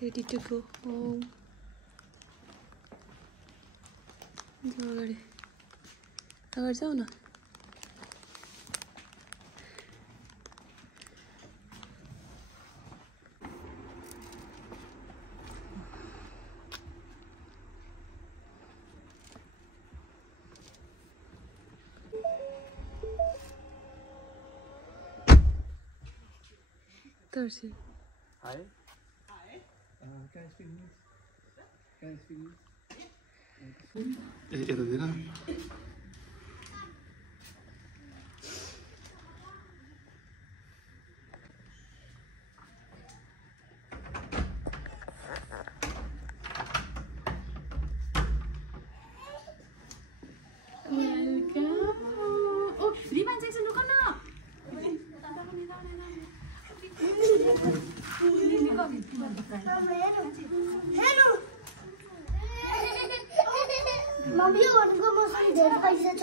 Ready to go home. अगाडि जाऊ न. Thursday. Hi. Hi. Can I speak English? Can I speak English? Itu dia kan? Welcome. Oh, Riman Jackson look on now. Hello. Mami भनेको मसँग धेरै पैसा छ.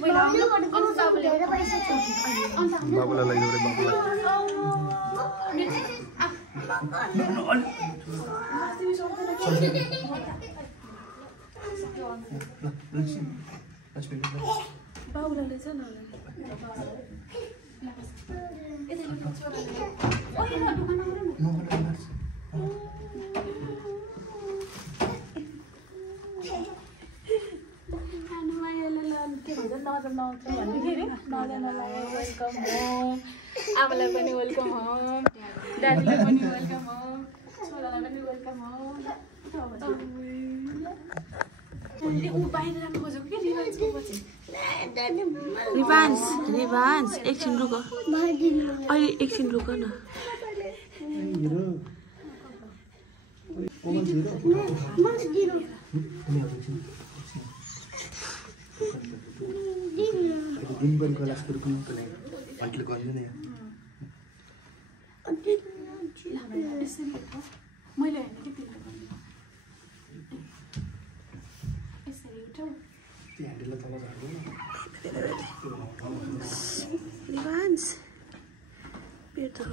Mummy भनेको मसँग धेरै पैसा छ. बाबुलाई लैजाऊ रे बाबुलाई. बाबुलाई लैजा न. Welcome home. आमालाई पनि वेलकम होम. ड्याडीलाई पनि वेलकम होम. छोरालाई पनि वेलकम होम. उ बाहिर राम्रो खोजेको के रिभान्सको पछि. रिभान्स एकछिन रुक. अहिले एकछिन रुक न. दिनभरि क्लास गरेको पनि अन्टले गर्दैन यहाँ. मैले हैन के तिमीले गर्नु. यसरी उठौ. त्यो ह्यान्डललाई तल झार्नु. रिभान्स पेट हो.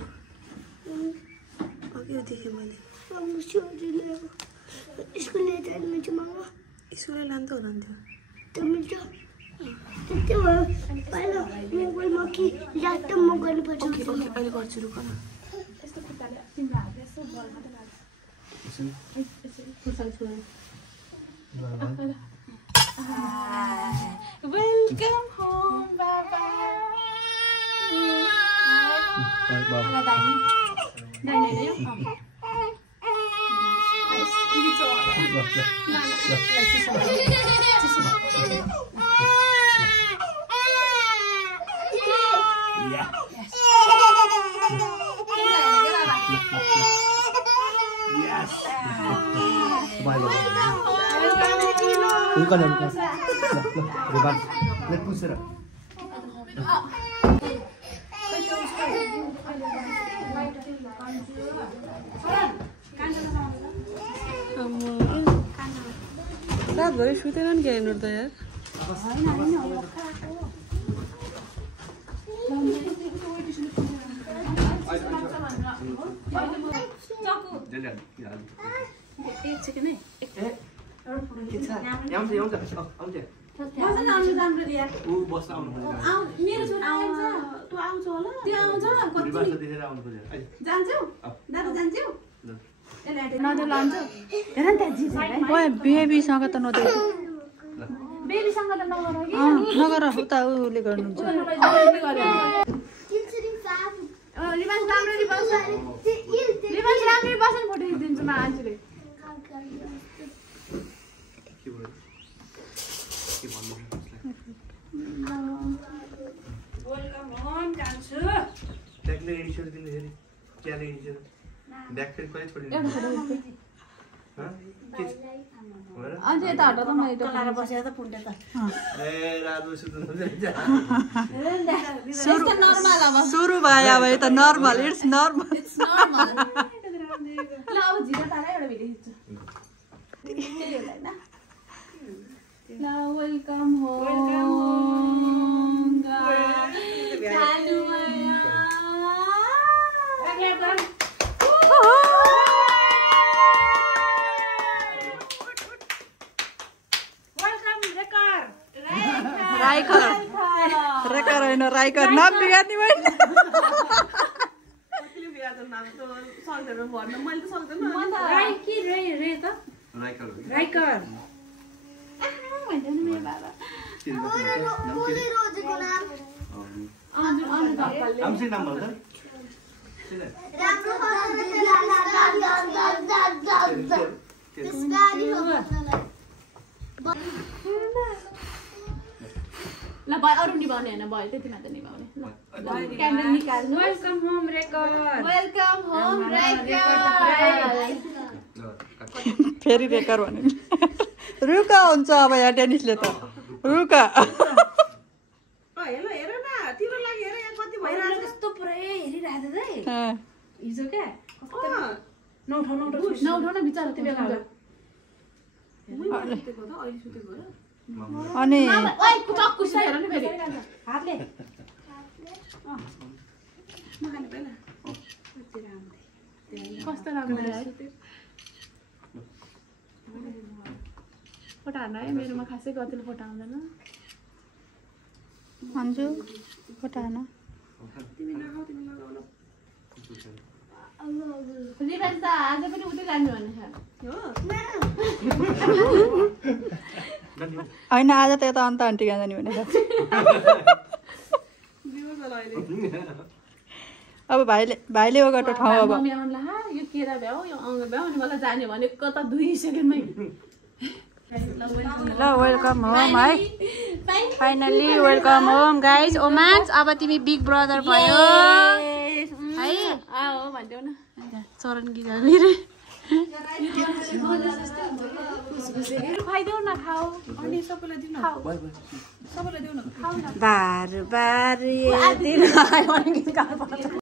अघि देखेँ मैले. स्कुलले जानु छ मम्मा. स्कुलले लान्थ्यो होला नि त्यो. त्यो मिल्छ. त्यो पहिला मोबाइलमा कि ल्यापटपमा गर्नुपर्छ. ओके ओके अहिले गर्छु रुक न. यस्तो खुट्टाले तिम्रो हात यसो बलमा त राख. यसरी खुट्टाले छोड्नु. वेलकम होम बाबा. बाबा. मलाई दाइनी. दाइनी हैन यो. इडी चो. Yes. Bye. Bukan. Bukan. Let push it up. रातभरि सुतेन नि क्या हेर्नु त यार. एक सेकेन्ड है. मेरो छोरा आउँछ. तँ आउँछ होला. त्यो आउँछ. जान्छौ दादा जान्छौ. नदेऊ लान्छ. हेर नि त्यहाँ जिज है. ओए बेबीसँग त नदेऊ. बेबीसँग त नगर कि. नगर उता उले गर्नुहुन्छ. रिभान्स राम्ररी बस. रिभान्स राम्ररी बस नि फोटो खिचिदिन्छु म आजले. वेलकम होम जान्छु. ट्याक्ले एडिसन दिनु क्याले एडिसन ब्याक फेरि कहिले छोडिदिनु. अझै यता हट त मैले तलाएर बसेर त पुण्य त. ए राजु सुत्नु हुन्छ. नर्मल अब. सुरु भयो अब यता normal. It's normal. It's normal. ल अब झिरा तारा एउटा भिडियो खिच्छु. त्यही होला हैन. ल वेलकम होम. Welcome home. खानु आयो. छैन राईको नाम बिगार्ने भएन कतिले बिगार्छ नाम त सक्दैन भन्न मैले त सक्दैन राई कि रे रे त राइकर बोले रोजको नाम नाम बोल्दा राम्रो ल भयो अरू निभाउने होइन भयो त्यतिमा त निभाउने ल क्यामेरा निकाल्नु वेलकम होम रेकर्ड फेरि रेकर भन्नु रुका हुन्छ अब यहाँ डेनिसले त रुका हेर हेर न तिम्रो लागि हेर यहाँ कति भइरहेछ कस्तो पुरै हेरिरहेको छ है अँ। हिजो क्या नउठाउ न बिचारा त्यो बेला सुतेको त अहिले सुतेको र अनि ओइ चक्कु हेर नि फेरि हातले नखाने भएन कस्तो राम्रो है फोटो हान्न है मेरोमा खासै कतिले फोटो आउँदैन अन्जु फोटान तिमी नखाऊ तिमी लगाउन रिभेन्ज त आज पनि उतै जान्नु भनेछ हो होइन आज त यता अन्त आन्टी कहाँ जाने भनेर दिवस होला अहिले अब भाइले ओगटो ठाउँ अब मम्मी आउनु ला यो केरा भ्याउ यो अङ्ग भ्याउ अनि मलाई जाने भनेको त 2 सेकेन्डमै ल वेलकम होम है फाइनली वेलकम होम गाइज ओमान्स अब तिमी बिग ब्रदर भयो है हो भन्देऊ न चरण गिजा मेरो खुवाइदेऊ न खाऊ अनि सबैलाई दिनु सबैलाई देऊ न बार बार